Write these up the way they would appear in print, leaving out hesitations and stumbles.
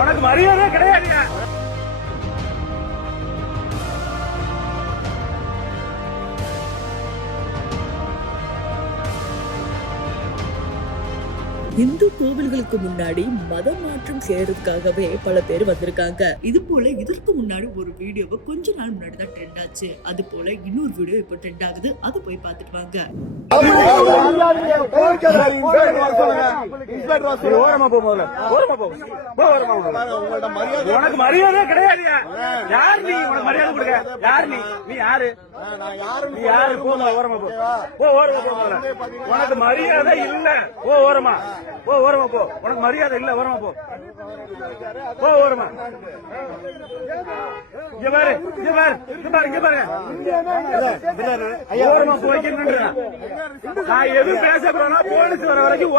உனக்கு மரியாதை கிடையாது. இந்து கோவில்களுக்கு முன்னாடி மதம் மாற்றம் செய்யறதுக்காகவே பல பேர் வந்திருக்காங்க. இது போல இதற்கு முன்னாடி ஒரு வீடியோவை கொஞ்ச நாள் முன்னாடி தான் ட்ரெண்ட் ஆச்சு. அது போல இன்னொரு வீடியோ இப்ப ட்ரெண்ட் ஆகுது. அதை போய் பார்த்துட்டு வாங்க. உனக்கு மரியாதை கிடையாது. யார் நீ? உனக்கு மரியாதை கொடுக்க யார் நீ? நீ யாரு? நீ யாரு? ஓரமா போ. உனக்கு மரியாதை இல்ல. ஓரமா போ. ஓரமா போ. உனக்கு மரியாதை இல்ல. ஓரமா போ. ஓரமா. இங்க பாரு. ஓரமா போய்க்கின்ற நான் எது பேச போறேன்னா போலீஸ் வர வரைக்கும்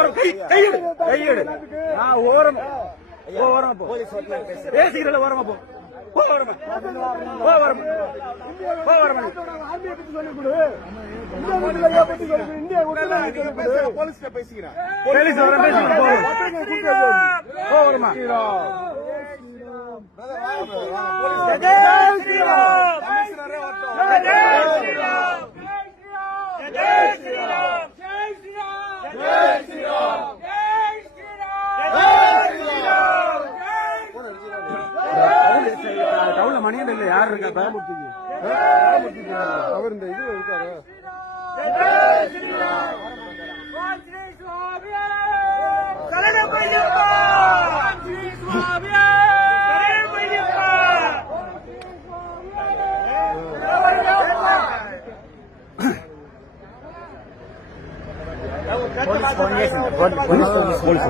கையெடு. நான் ஓரமா போ. பேசிக்கிறல ஓரமா போ. டவுன்ல மணியன் இல்ல யாரு இருக்கா? அவர் இந்த இது இருக்காரு. போலீஸ்